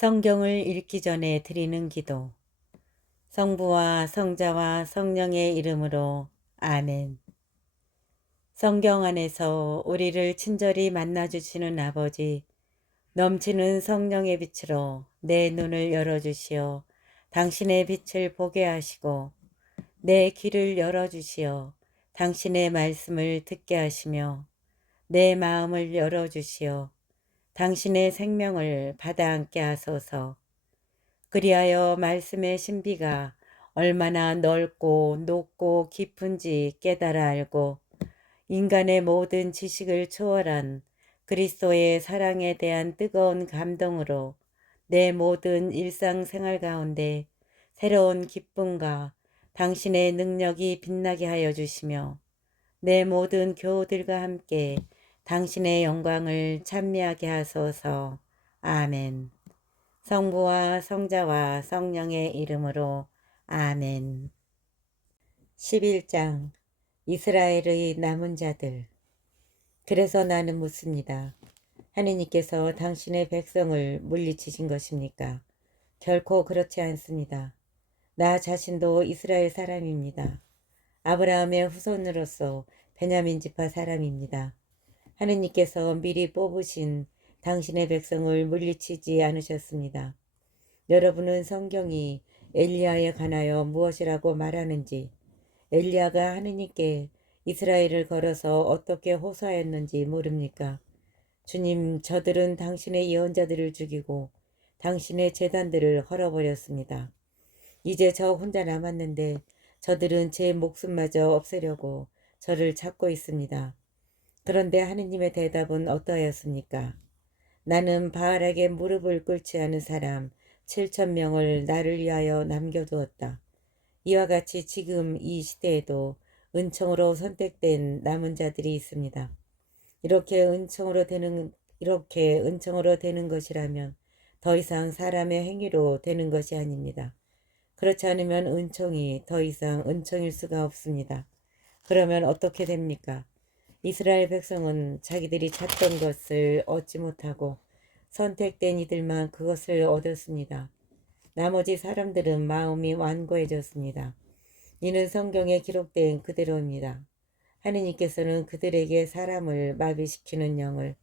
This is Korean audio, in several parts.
성경을 읽기 전에 드리는 기도. 성부와 성자와 성령의 이름으로 아멘. 성경 안에서 우리를 친절히 만나주시는 아버지, 넘치는 성령의 빛으로 내 눈을 열어주시어 당신의 빛을 보게 하시고, 내 귀를 열어주시어 당신의 말씀을 듣게 하시며, 내 마음을 열어주시어 당신의 생명을 받아 안게 하소서. 그리하여 말씀의 신비가 얼마나 넓고 높고 깊은지 깨달아 알고 인간의 모든 지식을 초월한 그리스도의 사랑에 대한 뜨거운 감동으로 내 모든 일상생활 가운데 새로운 기쁨과 당신의 능력이 빛나게 하여 주시며 내 모든 교우들과 함께 당신의 영광을 찬미하게 하소서. 아멘. 성부와 성자와 성령의 이름으로 아멘. 11장 이스라엘의 남은 자들. 그래서 나는 묻습니다. 하느님께서 당신의 백성을 물리치신 것입니까? 결코 그렇지 않습니다. 나 자신도 이스라엘 사람입니다. 아브라함의 후손으로서 베냐민 지파 사람입니다. 하느님께서 미리 뽑으신 당신의 백성을 물리치지 않으셨습니다. 여러분은 성경이 엘리야에 관하여 무엇이라고 말하는지, 엘리야가 하느님께 이스라엘을 걸어서 어떻게 호소하였는지 모릅니까? 주님, 저들은 당신의 예언자들을 죽이고 당신의 제단들을 헐어버렸습니다. 이제 저 혼자 남았는데 저들은 제 목숨마저 없애려고 저를 찾고 있습니다. 그런데 하느님의 대답은 어떠하였습니까? 나는 바알에게 무릎을 꿇지 않은 사람 7,000명을 나를 위하여 남겨두었다. 이와 같이 지금 이 시대에도 은총으로 선택된 남은 자들이 있습니다. 이렇게 은총으로 되는 것이라면 더 이상 사람의 행위로 되는 것이 아닙니다. 그렇지 않으면 은총이 더 이상 은총일 수가 없습니다. 그러면 어떻게 됩니까? 이스라엘 백성은 자기들이 찾던 것을 얻지 못하고 선택된 이들만 그것을 얻었습니다. 나머지 사람들은 마음이 완고해졌습니다. 이는 성경에 기록된 그대로입니다. 하느님께서는 그들에게 사람을 마비시키는 영을,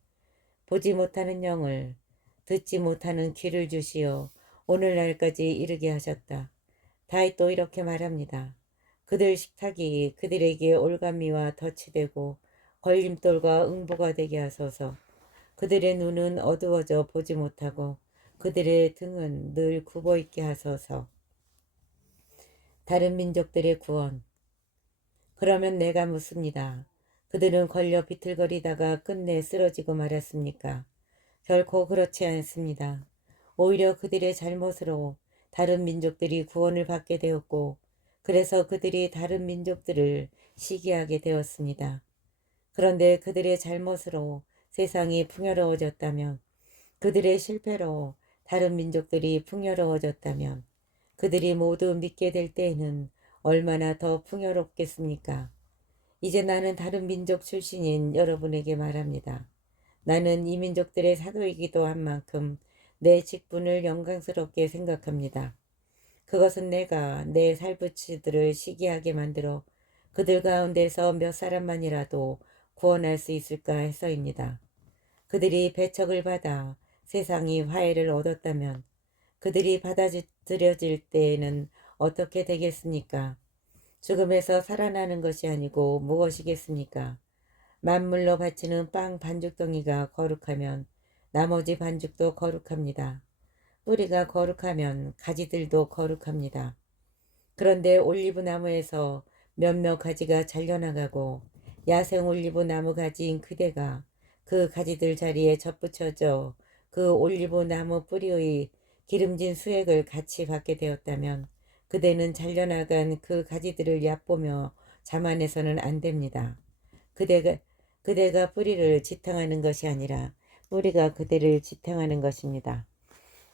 보지 못하는 영을, 듣지 못하는 귀를 주시어 오늘날까지 이르게 하셨다. 다윗도 이렇게 말합니다. 그들 식탁이 그들에게 올가미와 덫이 되고 걸림돌과 응보가 되게 하소서. 그들의 눈은 어두워져 보지 못하고 그들의 등은 늘 굽어있게 하소서. 다른 민족들의 구원. 그러면 내가 묻습니다. 그들은 걸려 비틀거리다가 끝내 쓰러지고 말았습니까? 결코 그렇지 않습니다. 오히려 그들의 잘못으로 다른 민족들이 구원을 받게 되었고, 그래서 그들이 다른 민족들을 시기하게 되었습니다. 그런데 그들의 잘못으로 세상이 풍요로워졌다면, 그들의 실패로 다른 민족들이 풍요로워졌다면, 그들이 모두 믿게 될 때에는 얼마나 더 풍요롭겠습니까? 이제 나는 다른 민족 출신인 여러분에게 말합니다. 나는 이 민족들의 사도이기도 한 만큼 내 직분을 영광스럽게 생각합니다. 그것은 내가 내 살부치들을 시기하게 만들어 그들 가운데서 몇 사람만이라도 구원할 수 있을까 해서입니다. 그들이 배척을 받아 세상이 화해를 얻었다면 그들이 받아들여질 때에는 어떻게 되겠습니까? 죽음에서 살아나는 것이 아니고 무엇이겠습니까? 만물로 바치는 빵 반죽덩이가 거룩하면 나머지 반죽도 거룩합니다. 뿌리가 거룩하면 가지들도 거룩합니다. 그런데 올리브 나무에서 몇몇 가지가 잘려나가고 야생 올리브 나무 가지인 그대가 그 가지들 자리에 접붙여져 그 올리브 나무 뿌리의 기름진 수액을 같이 받게 되었다면 그대는 잘려나간 그 가지들을 얕보며 자만해서는 안 됩니다. 그대가 뿌리를 지탱하는 것이 아니라 뿌리가 그대를 지탱하는 것입니다.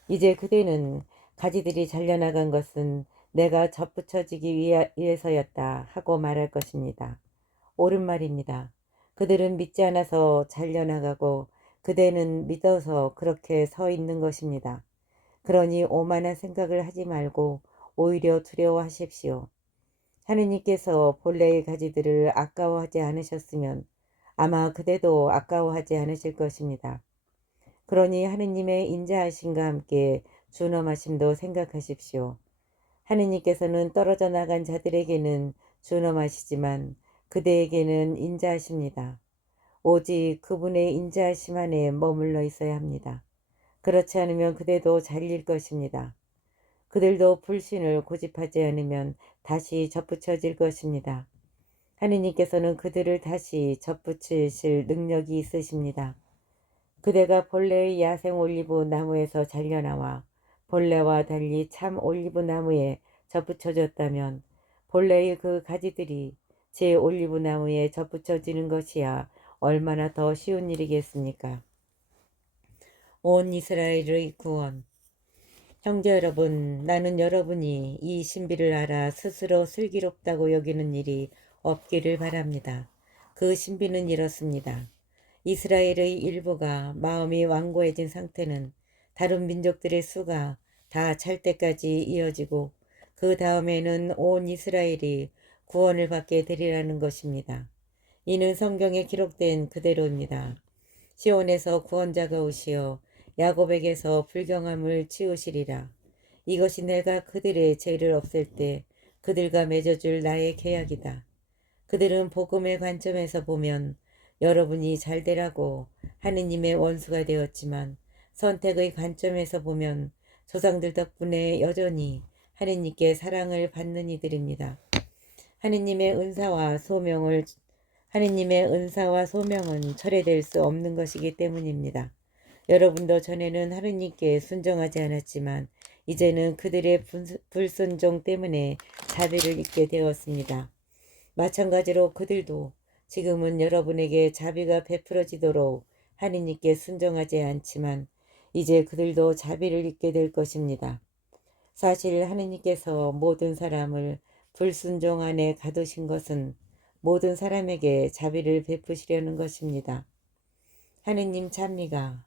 이제 그대는 가지들이 잘려나간 것은 내가 접붙여지기 위해서였다 하고 말할 것입니다. 옳은 말입니다. 그들은 믿지 않아서 잘려나가고 그대는 믿어서 그렇게 서 있는 것입니다. 그러니 오만한 생각을 하지 말고 오히려 두려워하십시오. 하느님께서 본래의 가지들을 아까워하지 않으셨으면 아마 그대도 아까워하지 않으실 것입니다. 그러니 하느님의 인자하심과 함께 준엄하심도 생각하십시오. 하느님께서는 떨어져 나간 자들에게는 준엄하시지만 그대에게는 인자하십니다. 오직 그분의 인자하심 안에 머물러 있어야 합니다. 그렇지 않으면 그대도 잘릴 것입니다. 그들도 불신을 고집하지 않으면 다시 접붙여질 것입니다. 하느님께서는 그들을 다시 접붙이실 능력이 있으십니다. 그대가 본래의 야생 올리브 나무에서 잘려나와 본래와 달리 참 올리브 나무에 접붙여졌다면 본래의 그 가지들이 제 올리브 나무에 접붙여지는 것이야 얼마나 더 쉬운 일이겠습니까? 온 이스라엘의 구원. 형제 여러분, 나는 여러분이 이 신비를 알아 스스로 슬기롭다고 여기는 일이 없기를 바랍니다. 그 신비는 이렇습니다. 이스라엘의 일부가 마음이 완고해진 상태는 다른 민족들의 수가 다 찰 때까지 이어지고 그 다음에는 온 이스라엘이 구원을 받게 되리라는 것입니다. 이는 성경에 기록된 그대로입니다. 시온에서 구원자가 오시어 야곱에게서 불경함을 치우시리라. 이것이 내가 그들의 죄를 없앨 때 그들과 맺어줄 나의 계약이다. 그들은 복음의 관점에서 보면 여러분이 잘되라고 하느님의 원수가 되었지만 선택의 관점에서 보면 조상들 덕분에 여전히 하느님께 사랑을 받는 이들입니다. 하느님의 은사와 소명은 철회될 수 없는 것이기 때문입니다. 여러분도 전에는 하느님께 순종하지 않았지만 이제는 그들의 불순종 때문에 자비를 입게 되었습니다. 마찬가지로 그들도 지금은 여러분에게 자비가 베풀어지도록 하느님께 순종하지 않지만 이제 그들도 자비를 입게 될 것입니다. 사실 하느님께서 모든 사람을 불순종 안에 가두신 것은 모든 사람에게 자비를 베푸시려는 것입니다. 하느님 찬미가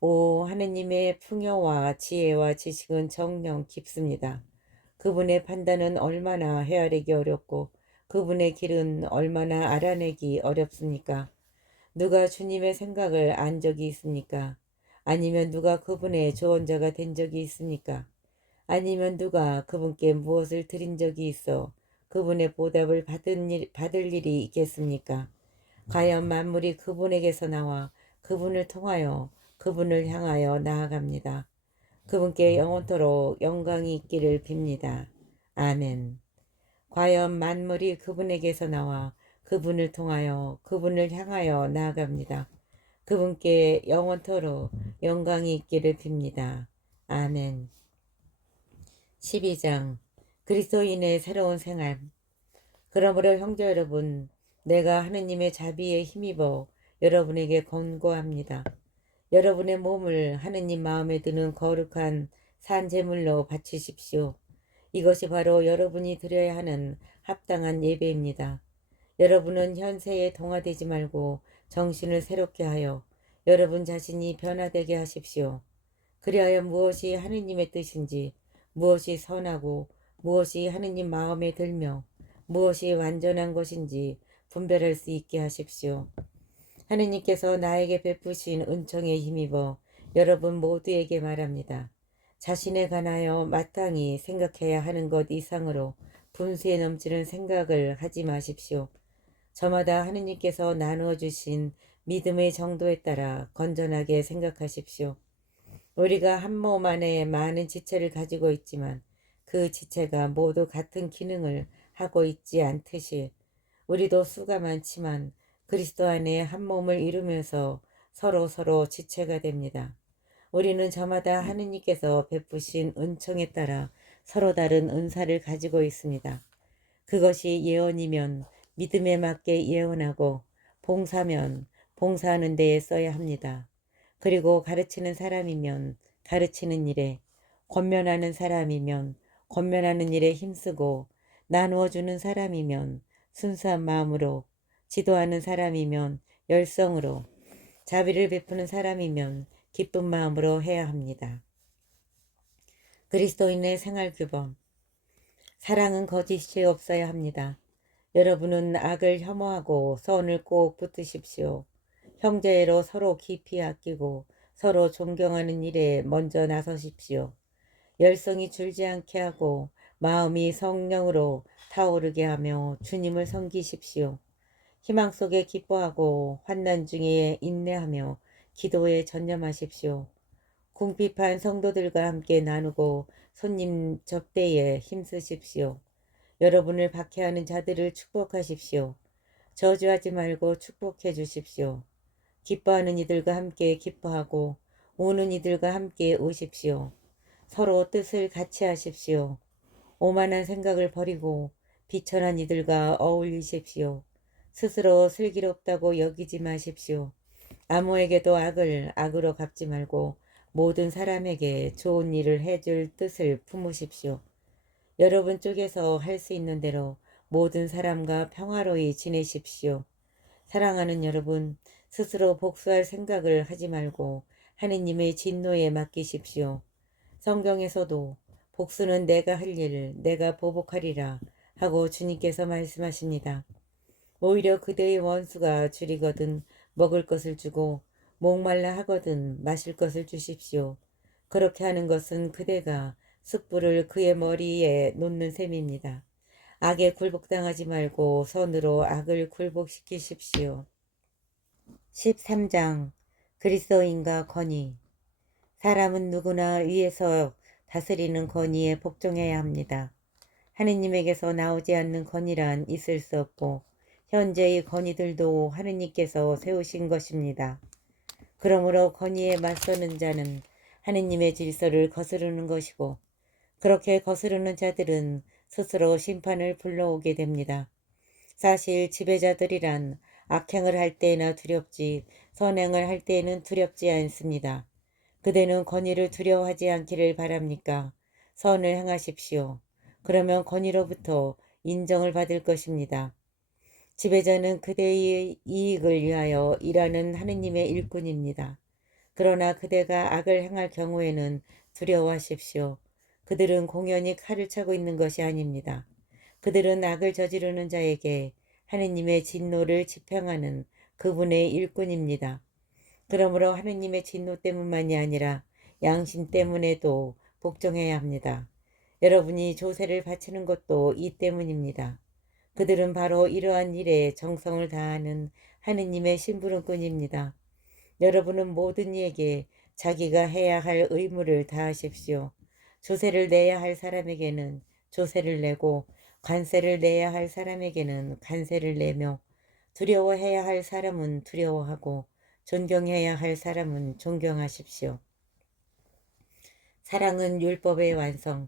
오 하느님의 풍요와 지혜와 지식은 정녕 깊습니다. 그분의 판단은 얼마나 헤아리기 어렵고 그분의 길은 얼마나 알아내기 어렵습니까? 누가 주님의 생각을 안 적이 있습니까? 아니면 누가 그분의 조언자가 된 적이 있습니까? 아니면 누가 그분께 무엇을 드린 적이 있어 그분의 보답을 받을 일이 있겠습니까? 과연 만물이 그분에게서 나와 그분을 통하여 그분을 향하여 나아갑니다. 그분께 영원토록 영광이 있기를 빕니다. 아멘. 과연 만물이 그분에게서 나와 그분을 통하여 그분을 향하여 나아갑니다. 그분께 영원토록 영광이 있기를 빕니다. 아멘. 12장 그리스도인의 새로운 생활. 그러므로 형제 여러분, 내가 하느님의 자비에 힘입어 여러분에게 권고합니다. 여러분의 몸을 하느님 마음에 드는 거룩한 산제물로 바치십시오. 이것이 바로 여러분이 드려야 하는 합당한 예배입니다. 여러분은 현세에 동화되지 말고 정신을 새롭게 하여 여러분 자신이 변화되게 하십시오. 그리하여 무엇이 하느님의 뜻인지, 무엇이 선하고 무엇이 하느님 마음에 들며 무엇이 완전한 것인지 분별할 수 있게 하십시오. 하느님께서 나에게 베푸신 은총에 힘입어 여러분 모두에게 말합니다. 자신에 관하여 마땅히 생각해야 하는 것 이상으로 분수에 넘치는 생각을 하지 마십시오. 저마다 하느님께서 나누어 주신 믿음의 정도에 따라 건전하게 생각하십시오. 우리가 한 몸 안에 많은 지체를 가지고 있지만 그 지체가 모두 같은 기능을 하고 있지 않듯이 우리도 수가 많지만 그리스도 안에 한 몸을 이루면서 서로 지체가 됩니다. 우리는 저마다 하느님께서 베푸신 은총에 따라 서로 다른 은사를 가지고 있습니다. 그것이 예언이면 믿음에 맞게 예언하고 봉사면 봉사하는 데에 써야 합니다. 그리고 가르치는 사람이면 가르치는 일에, 권면하는 사람이면 권면하는 일에 힘쓰고 나누어 주는 사람이면 순수한 마음으로, 지도하는 사람이면 열성으로, 자비를 베푸는 사람이면 기쁜 마음으로 해야 합니다. 그리스도인의 생활규범. 사랑은 거짓이 없어야 합니다. 여러분은 악을 혐오하고 선을 꼭 붙드십시오. 형제로 서로 깊이 아끼고 서로 존경하는 일에 먼저 나서십시오. 열성이 줄지 않게 하고 마음이 성령으로 타오르게 하며 주님을 섬기십시오. 희망 속에 기뻐하고 환난 중에 인내하며 기도에 전념하십시오. 궁핍한 성도들과 함께 나누고 손님 접대에 힘쓰십시오. 여러분을 박해하는 자들을 축복하십시오. 저주하지 말고 축복해 주십시오. 기뻐하는 이들과 함께 기뻐하고 우는 이들과 함께 우십시오. 서로 뜻을 같이 하십시오. 오만한 생각을 버리고 비천한 이들과 어울리십시오. 스스로 슬기롭다고 여기지 마십시오. 아무에게도 악을 악으로 갚지 말고 모든 사람에게 좋은 일을 해줄 뜻을 품으십시오. 여러분 쪽에서 할 수 있는 대로 모든 사람과 평화로이 지내십시오. 사랑하는 여러분, 스스로 복수할 생각을 하지 말고 하느님의 진노에 맡기십시오. 성경에서도 복수는 내가 할 일, 내가 보복하리라 하고 주님께서 말씀하십니다. 오히려 그대의 원수가 줄이거든 먹을 것을 주고 목말라 하거든 마실 것을 주십시오. 그렇게 하는 것은 그대가 숯불을 그의 머리에 놓는 셈입니다. 악에 굴복당하지 말고 선으로 악을 굴복시키십시오. 13장 그리스도인과 권위. 사람은 누구나 위에서 다스리는 권위에 복종해야 합니다. 하느님에게서 나오지 않는 권위란 있을 수 없고 현재의 권위들도 하느님께서 세우신 것입니다. 그러므로 권위에 맞서는 자는 하느님의 질서를 거스르는 것이고 그렇게 거스르는 자들은 스스로 심판을 불러오게 됩니다. 사실 지배자들이란 악행을 할 때나 두렵지 선행을 할 때에는 두렵지 않습니다. 그대는 권위를 두려워하지 않기를 바랍니까? 선을 행하십시오. 그러면 권위로부터 인정을 받을 것입니다. 지배자는 그대의 이익을 위하여 일하는 하느님의 일꾼입니다. 그러나 그대가 악을 행할 경우에는 두려워하십시오. 그들은 공연히 칼을 차고 있는 것이 아닙니다. 그들은 악을 저지르는 자에게 하느님의 진노를 집행하는 그분의 일꾼입니다. 그러므로 하느님의 진노 때문만이 아니라 양심 때문에도 복종해야 합니다. 여러분이 조세를 바치는 것도 이 때문입니다. 그들은 바로 이러한 일에 정성을 다하는 하느님의 심부름꾼입니다. 여러분은 모든 이에게 자기가 해야 할 의무를 다하십시오. 조세를 내야 할 사람에게는 조세를 내고 관세를 내야 할 사람에게는 관세를 내며 두려워해야 할 사람은 두려워하고 존경해야 할 사람은 존경하십시오. 사랑은 율법의 완성.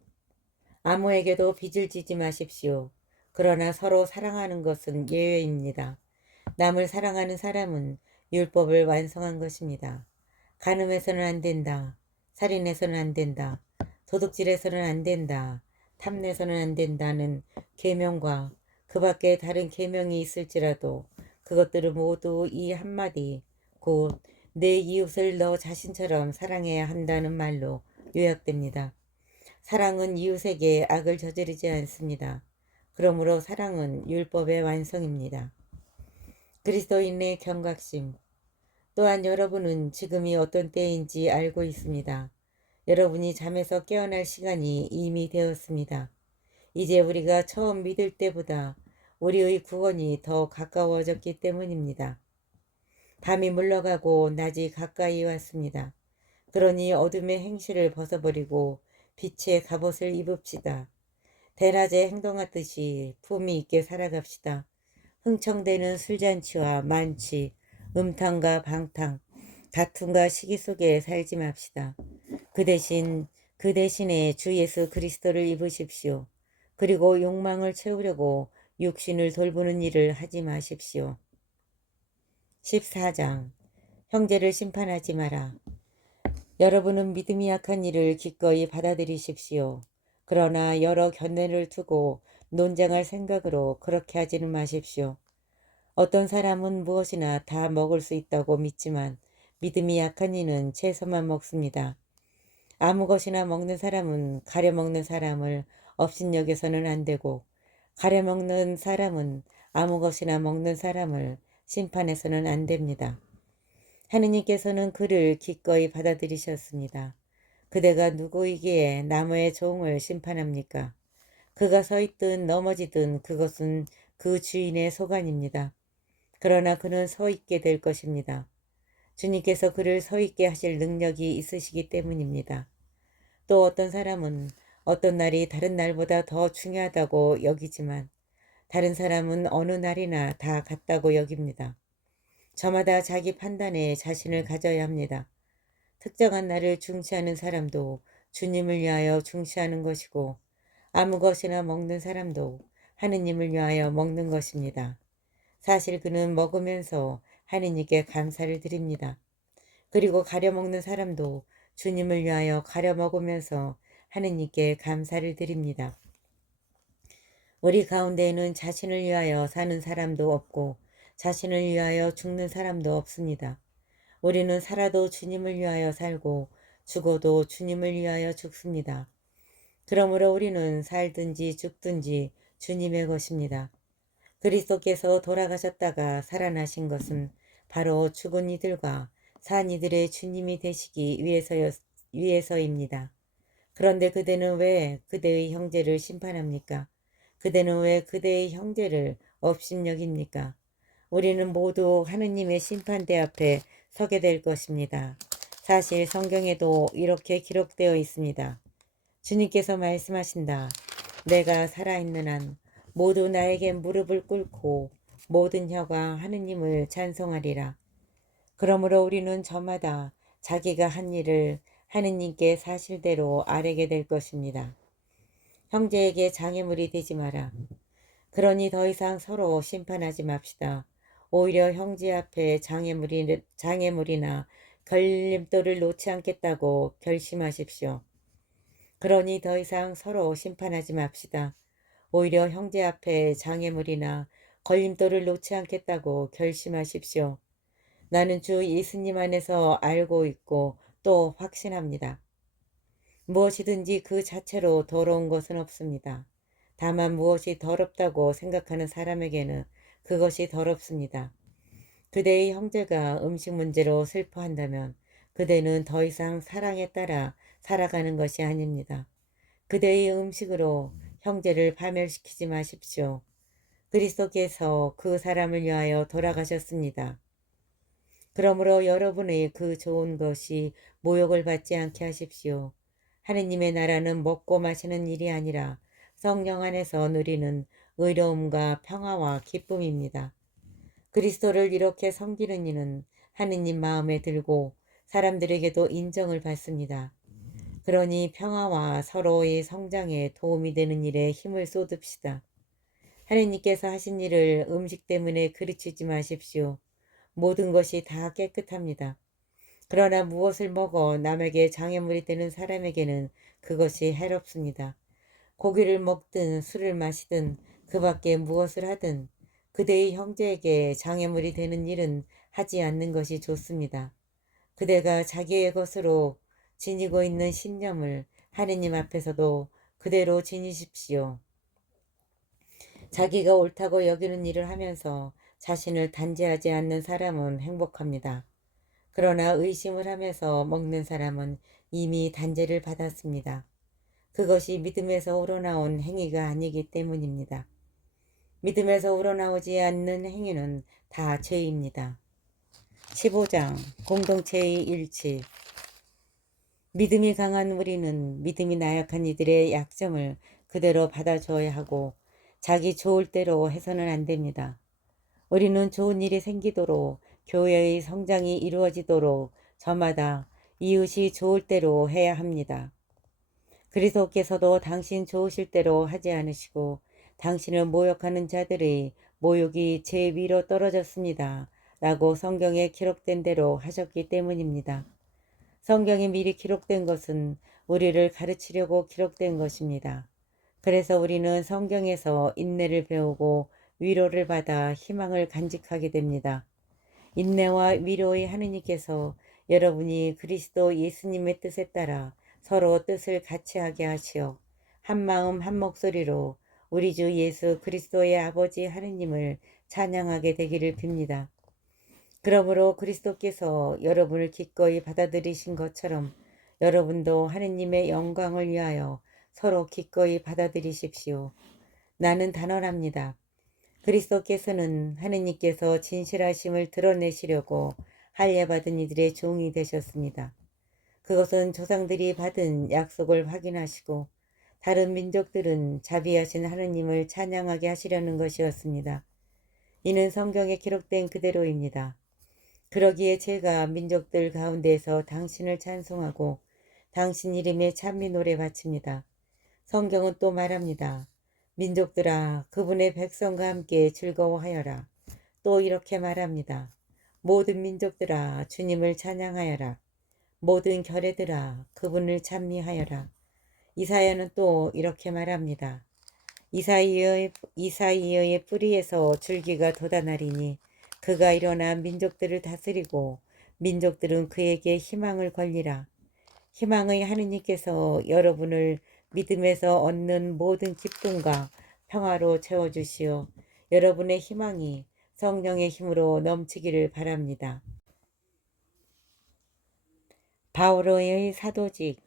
아무에게도 빚을 지지 마십시오. 그러나 서로 사랑하는 것은 예외입니다. 남을 사랑하는 사람은 율법을 완성한 것입니다. 간음해서는 안 된다. 살인해서는 안 된다. 도둑질해서는 안 된다. 탐내서는 안 된다는 계명과 그 밖에 다른 계명이 있을지라도 그것들은 모두 이 한마디 곧 내 이웃을 너 자신처럼 사랑해야 한다는 말로 요약됩니다. 사랑은 이웃에게 악을 저지르지 않습니다. 그러므로 사랑은 율법의 완성입니다. 그리스도인의 경각심. 또한 여러분은 지금이 어떤 때인지 알고 있습니다. 여러분이 잠에서 깨어날 시간이 이미 되었습니다. 이제 우리가 처음 믿을 때보다 우리의 구원이 더 가까워졌기 때문입니다. 밤이 물러가고 낮이 가까이 왔습니다. 그러니 어둠의 행실을 벗어버리고 빛의 갑옷을 입읍시다. 대낮에 행동하듯이 품위 있게 살아갑시다. 흥청대는 술잔치와 만취, 음탕과 방탕, 다툼과 시기 속에 살지 맙시다. 그 대신에 주 예수 그리스도를 입으십시오. 그리고 욕망을 채우려고 육신을 돌보는 일을 하지 마십시오. 14장 형제를 심판하지 마라. 여러분은 믿음이 약한 일을 기꺼이 받아들이십시오. 그러나 여러 견해를 두고 논쟁할 생각으로 그렇게 하지는 마십시오. 어떤 사람은 무엇이나 다 먹을 수 있다고 믿지만 믿음이 약한 이는 채소만 먹습니다. 아무 것이나 먹는 사람은 가려먹는 사람을 업신여겨서는 안 되고 가려먹는 사람은 아무 것이나 먹는 사람을 심판해서는 안 됩니다. 하느님께서는 그를 기꺼이 받아들이셨습니다. 그대가 누구이기에 남의 종을 심판합니까? 그가 서 있든 넘어지든 그것은 그 주인의 소관입니다. 그러나 그는 서 있게 될 것입니다. 주님께서 그를 서 있게 하실 능력이 있으시기 때문입니다. 또 어떤 사람은 어떤 날이 다른 날보다 더 중요하다고 여기지만 다른 사람은 어느 날이나 다 같다고 여깁니다. 저마다 자기 판단에 자신을 가져야 합니다. 특정한 날을 중시하는 사람도 주님을 위하여 중시하는 것이고 아무 것이나 먹는 사람도 하느님을 위하여 먹는 것입니다. 사실 그는 먹으면서 하느님께 감사를 드립니다. 그리고 가려 먹는 사람도 주님을 위하여 가려 먹으면서 하느님께 감사를 드립니다. 우리 가운데에는 자신을 위하여 사는 사람도 없고 자신을 위하여 죽는 사람도 없습니다. 우리는 살아도 주님을 위하여 살고 죽어도 주님을 위하여 죽습니다. 그러므로 우리는 살든지 죽든지 주님의 것입니다. 그리스도께서 돌아가셨다가 살아나신 것은 바로 죽은 이들과 산 이들의 주님이 되시기 위해서입니다. 그런데 그대는 왜 그대의 형제를 심판합니까? 그대는 왜 그대의 형제를 업신여깁니까? 우리는 모두 하느님의 심판대 앞에 서게 될 것입니다. 사실 성경에도 이렇게 기록되어 있습니다. 주님께서 말씀하신다. 내가 살아있는 한 모두 나에게 무릎을 꿇고 모든 혀가 하느님을 찬송하리라. 그러므로 우리는 저마다 자기가 한 일을 하느님께 사실대로 아뢰게 될 것입니다. 형제에게 장애물이 되지 마라. 그러니 더 이상 서로 심판하지 맙시다. 오히려 형제 앞에 장애물이나 걸림돌을 놓지 않겠다고 결심하십시오. 그러니 더 이상 서로 심판하지 맙시다. 오히려 형제 앞에 장애물이나 걸림돌을 놓지 않겠다고 결심하십시오. 나는 주 예수님 안에서 알고 있고 또 확신합니다. 무엇이든지 그 자체로 더러운 것은 없습니다. 다만 무엇이 더럽다고 생각하는 사람에게는 그것이 더럽습니다. 그대의 형제가 음식 문제로 슬퍼한다면 그대는 더 이상 사랑에 따라 살아가는 것이 아닙니다. 그대의 음식으로 형제를 파멸시키지 마십시오. 그리스도께서 그 사람을 위하여 돌아가셨습니다. 그러므로 여러분의 그 좋은 것이 모욕을 받지 않게 하십시오. 하느님의 나라는 먹고 마시는 일이 아니라 성령 안에서 누리는 의로움과 평화와 기쁨입니다. 그리스도를 이렇게 섬기는 이는 하느님 마음에 들고 사람들에게도 인정을 받습니다. 그러니 평화와 서로의 성장에 도움이 되는 일에 힘을 쏟읍시다. 하느님께서 하신 일을 음식 때문에 그르치지 마십시오. 모든 것이 다 깨끗합니다. 그러나 무엇을 먹어 남에게 장애물이 되는 사람에게는 그것이 해롭습니다. 고기를 먹든 술을 마시든 그 밖에 무엇을 하든 그대의 형제에게 장애물이 되는 일은 하지 않는 것이 좋습니다. 그대가 자기의 것으로 지니고 있는 신념을 하느님 앞에서도 그대로 지니십시오. 자기가 옳다고 여기는 일을 하면서 자신을 단죄하지 않는 사람은 행복합니다. 그러나 의심을 하면서 먹는 사람은 이미 단죄를 받았습니다. 그것이 믿음에서 우러나온 행위가 아니기 때문입니다. 믿음에서 우러나오지 않는 행위는 다 죄입니다. 15장 공동체의 일치. 믿음이 강한 우리는 믿음이 나약한 이들의 약점을 그대로 받아줘야 하고 자기 좋을 대로 해서는 안 됩니다. 우리는 좋은 일이 생기도록 교회의 성장이 이루어지도록 저마다 이웃이 좋을 대로 해야 합니다. 그리스도께서도 당신 좋으실 대로 하지 않으시고 당신을 모욕하는 자들의 모욕이 제 위로 떨어졌습니다. 라고 성경에 기록된 대로 하셨기 때문입니다. 성경에 미리 기록된 것은 우리를 가르치려고 기록된 것입니다. 그래서 우리는 성경에서 인내를 배우고 위로를 받아 희망을 간직하게 됩니다. 인내와 위로의 하느님께서 여러분이 그리스도 예수님의 뜻에 따라 서로 뜻을 같이 하게 하시어 한 마음 한 목소리로 우리 주 예수 그리스도의 아버지 하느님을 찬양하게 되기를 빕니다. 그러므로 그리스도께서 여러분을 기꺼이 받아들이신 것처럼 여러분도 하느님의 영광을 위하여 서로 기꺼이 받아들이십시오. 나는 단언합니다. 그리스도께서는 하느님께서 진실하심을 드러내시려고 할례받은 이들의 종이 되셨습니다. 그것은 조상들이 받은 약속을 확인하시고 다른 민족들은 자비하신 하느님을 찬양하게 하시려는 것이었습니다. 이는 성경에 기록된 그대로입니다. 그러기에 제가 민족들 가운데에서 당신을 찬송하고 당신 이름에 찬미 노래 바칩니다. 성경은 또 말합니다. 민족들아 그분의 백성과 함께 즐거워하여라. 또 이렇게 말합니다. 모든 민족들아 주님을 찬양하여라. 모든 결애들아 그분을 찬미하여라. 이사야는 또 이렇게 말합니다. 이사이어의 뿌리에서 줄기가 돋아나리니 그가 일어나 민족들을 다스리고 민족들은 그에게 희망을 걸리라. 희망의 하느님께서 여러분을 믿음에서 얻는 모든 기쁨과 평화로 채워주시어 여러분의 희망이 성령의 힘으로 넘치기를 바랍니다. 바오로의 사도직.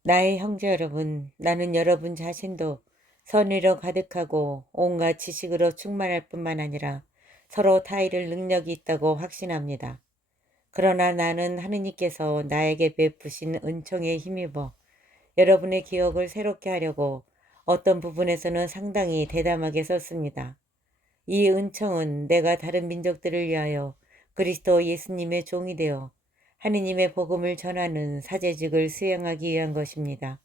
나의 형제 여러분, 나는 여러분 자신도 선의로 가득하고 온갖 지식으로 충만할 뿐만 아니라 서로 타이를 능력이 있다고 확신합니다. 그러나 나는 하느님께서 나에게 베푸신 은총에 힘입어 여러분의 기억을 새롭게 하려고 어떤 부분에서는 상당히 대담하게 썼습니다. 이 은총은 내가 다른 민족들을 위하여 그리스도 예수님의 종이 되어 하느님의 복음을 전하는 사제직을 수행하기 위한 것입니다.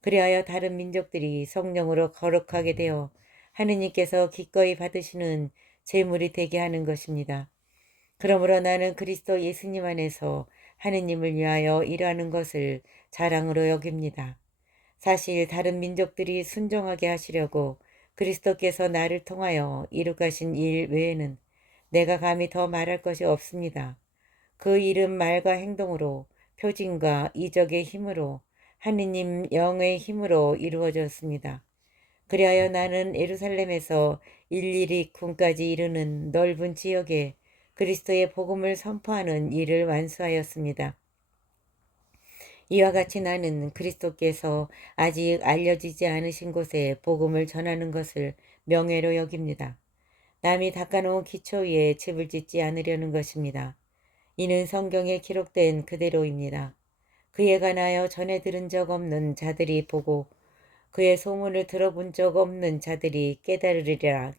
그리하여 다른 민족들이 성령으로 거룩하게 되어 하느님께서 기꺼이 받으시는 제물이 되게 하는 것입니다. 그러므로 나는 그리스도 예수님 안에서 하느님을 위하여 일하는 것을 자랑으로 여깁니다. 사실 다른 민족들이 순종하게 하시려고 그리스도께서 나를 통하여 이룩하신 일 외에는 내가 감히 더 말할 것이 없습니다. 그 일은 말과 행동으로 표징과 이적의 힘으로 하느님 영의 힘으로 이루어졌습니다. 그리하여 나는 예루살렘에서 일일이 군까지 이르는 넓은 지역에 그리스도의 복음을 선포하는 일을 완수하였습니다. 이와 같이 나는 그리스도께서 아직 알려지지 않으신 곳에 복음을 전하는 것을 명예로 여깁니다. 남이 닦아놓은 기초 위에 집을 짓지 않으려는 것입니다. 이는 성경에 기록된 그대로입니다. 그에 관하여 전에 들은 적 없는 자들이 보고 그의 소문을 들어본 적 없는 자들이 깨달으리라.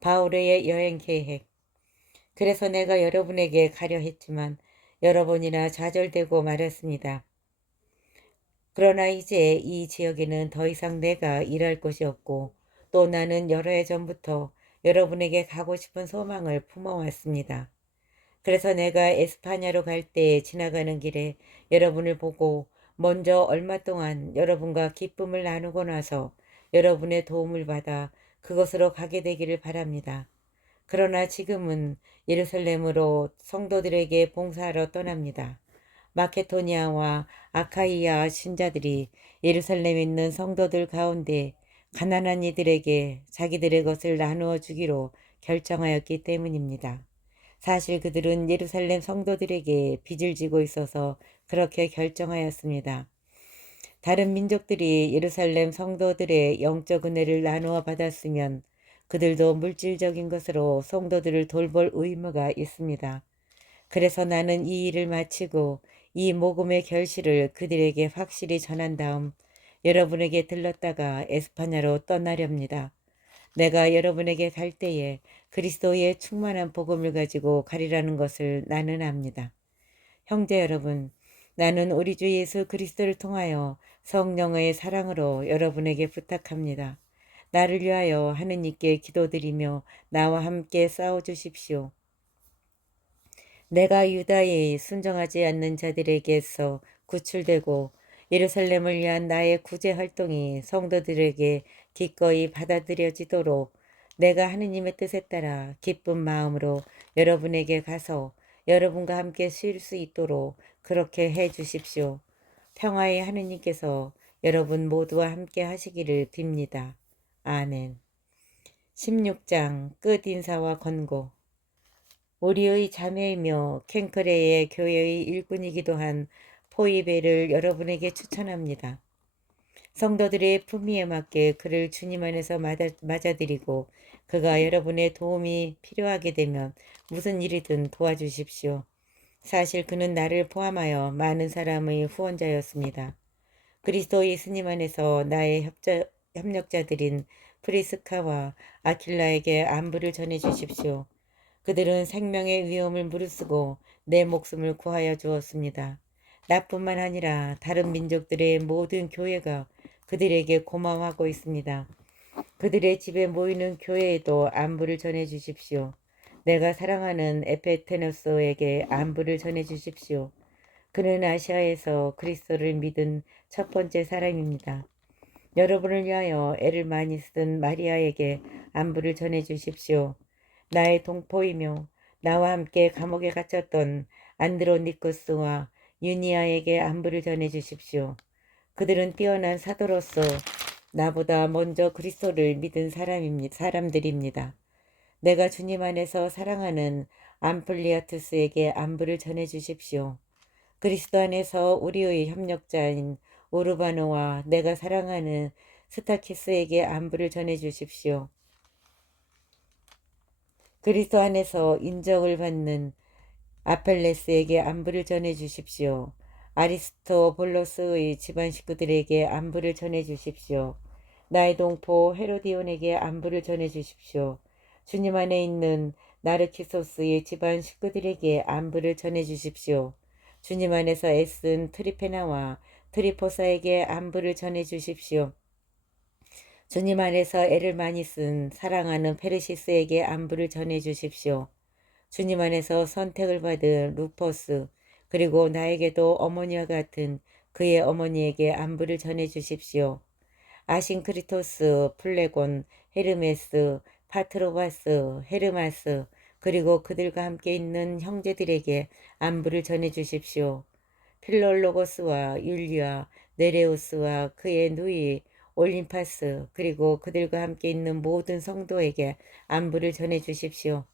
바울의 여행 계획. 그래서 내가 여러분에게 가려 했지만 여러 번이나 좌절되고 말았습니다. 그러나 이제 이 지역에는 더 이상 내가 일할 곳이 없고 또 나는 여러 해 전부터 여러분에게 가고 싶은 소망을 품어왔습니다. 그래서 내가 에스파냐로 갈 때 지나가는 길에 여러분을 보고 먼저 얼마 동안 여러분과 기쁨을 나누고 나서 여러분의 도움을 받아 그곳으로 가게 되기를 바랍니다. 그러나 지금은 예루살렘으로 성도들에게 봉사하러 떠납니다. 마케도니아와 아카이아 신자들이 예루살렘에 있는 성도들 가운데 가난한 이들에게 자기들의 것을 나누어 주기로 결정하였기 때문입니다. 사실 그들은 예루살렘 성도들에게 빚을 지고 있어서 그렇게 결정하였습니다. 다른 민족들이 예루살렘 성도들의 영적 은혜를 나누어 받았으면 그들도 물질적인 것으로 성도들을 돌볼 의무가 있습니다. 그래서 나는 이 일을 마치고 이 모금의 결실을 그들에게 확실히 전한 다음 여러분에게 들렀다가 에스파냐로 떠나렵니다. 내가 여러분에게 갈 때에 그리스도의 충만한 복음을 가지고 가리라는 것을 나는 압니다. 형제 여러분, 나는 우리 주 예수 그리스도를 통하여 성령의 사랑으로 여러분에게 부탁합니다. 나를 위하여 하느님께 기도드리며 나와 함께 싸워주십시오. 내가 유다에 순종하지 않는 자들에게서 구출되고 예루살렘을 위한 나의 구제 활동이 성도들에게 기꺼이 받아들여지도록 내가 하느님의 뜻에 따라 기쁜 마음으로 여러분에게 가서 여러분과 함께 쉴 수 있도록 그렇게 해 주십시오. 평화의 하느님께서 여러분 모두와 함께 하시기를 빕니다. 아멘. 16장 끝 인사와 권고. 우리의 자매이며 ken크레의 교회의 일꾼이기도 한 포이베를 여러분에게 추천합니다. 성도들의 품위에 맞게 그를 주님 안에서 맞아들이고 그가 여러분의 도움이 필요하게 되면 무슨 일이든 도와주십시오. 사실 그는 나를 포함하여 많은 사람의 후원자였습니다. 그리스도 예수님 안에서 나의 협력자들인 프리스카와 아킬라에게 안부를 전해 주십시오. 그들은 생명의 위험을 무릅쓰고 내 목숨을 구하여 주었습니다. 나뿐만 아니라 다른 민족들의 모든 교회가 그들에게 고마워하고 있습니다. 그들의 집에 모이는 교회에도 안부를 전해 주십시오. 내가 사랑하는 에페테너스에게 안부를 전해 주십시오. 그는 아시아에서 그리스도를 믿은 첫 번째 사람입니다. 여러분을 위하여 애를 많이 쓰던 마리아에게 안부를 전해 주십시오. 나의 동포이며 나와 함께 감옥에 갇혔던 안드로니쿠스와 유니아에게 안부를 전해 주십시오. 그들은 뛰어난 사도로서 나보다 먼저 그리스도를 믿은 사람들입니다. 내가 주님 안에서 사랑하는 암플리아투스에게 안부를 전해 주십시오. 그리스도 안에서 우리의 협력자인 오르바노와 내가 사랑하는 스타키스에게 안부를 전해 주십시오. 그리스도 안에서 인정을 받는 아펠레스에게 안부를 전해 주십시오. 아리스토볼로스의 집안 식구들에게 안부를 전해 주십시오. 나의 동포 헤로디온에게 안부를 전해 주십시오. 주님 안에 있는 나르키소스의 집안 식구들에게 안부를 전해 주십시오. 주님 안에서 애쓴 트리페나와 트리포사에게 안부를 전해 주십시오. 주님 안에서 애를 많이 쓴 사랑하는 페르시스에게 안부를 전해 주십시오. 주님 안에서 선택을 받은 루퍼스 그리고 나에게도 어머니와 같은 그의 어머니에게 안부를 전해 주십시오. 아싱크리토스, 플레곤, 헤르메스, 파트로바스, 헤르마스 그리고 그들과 함께 있는 형제들에게 안부를 전해 주십시오. 필롤로고스와 율리아, 네레우스와 그의 누이 올림파스 그리고 그들과 함께 있는 모든 성도에게 안부를 전해 주십시오.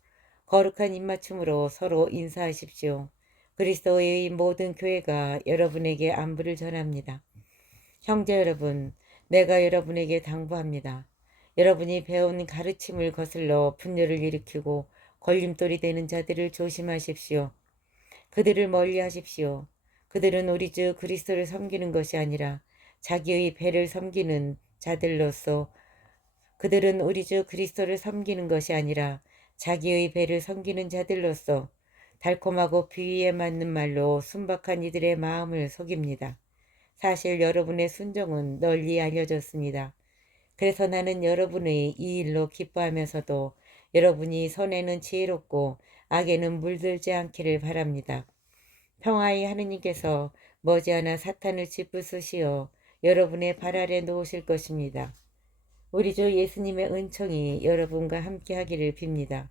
거룩한 입맞춤으로 서로 인사하십시오. 그리스도의 모든 교회가 여러분에게 안부를 전합니다. 형제 여러분, 내가 여러분에게 당부합니다. 여러분이 배운 가르침을 거슬러 분열을 일으키고 걸림돌이 되는 자들을 조심하십시오. 그들을 멀리 하십시오. 그들은 우리 주 그리스도를 섬기는 것이 아니라 자기의 배를 섬기는 자들로서 그들은 우리 주 그리스도를 섬기는 것이 아니라 자기의 배를 섬기는 자들로서 달콤하고 비위에 맞는 말로 순박한 이들의 마음을 속입니다. 사실 여러분의 순종은 널리 알려졌습니다. 그래서 나는 여러분의 이 일로 기뻐하면서도 여러분이 선에는 지혜롭고 악에는 물들지 않기를 바랍니다. 평화의 하느님께서 머지않아 사탄을 짚부수시어 여러분의 발 아래 놓으실 것입니다. 우리 주 예수님의 은총이 여러분과 함께 하기를 빕니다.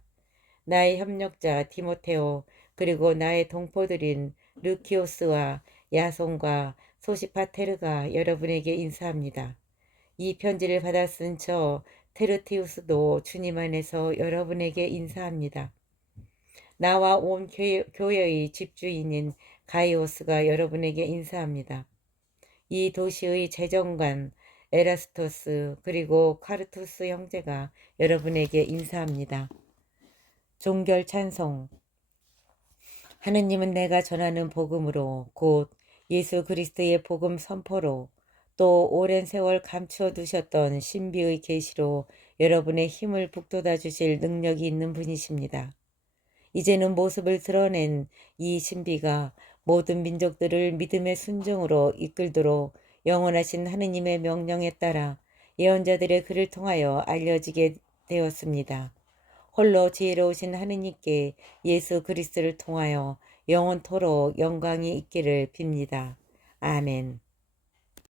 나의 협력자 디모테오 그리고 나의 동포들인 루키오스와 야손과 소시파테르가 여러분에게 인사합니다. 이 편지를 받아 쓴 저 테르티우스도 주님 안에서 여러분에게 인사합니다. 나와 온 교회의 집주인인 가이오스가 여러분에게 인사합니다. 이 도시의 재정관 에라스토스 그리고 카르투스 형제가 여러분에게 인사합니다. 종결 찬송. 하느님은 내가 전하는 복음으로 곧 예수 그리스도의 복음 선포로 또 오랜 세월 감추어 두셨던 신비의 계시로 여러분의 힘을 북돋아 주실 능력이 있는 분이십니다. 이제는 모습을 드러낸 이 신비가 모든 민족들을 믿음의 순종으로 이끌도록 영원하신 하느님의 명령에 따라 예언자들의 글을 통하여 알려지게 되었습니다. 홀로 지혜로우신 하느님께 예수 그리스도를 통하여 영원토록 영광이 있기를 빕니다. 아멘.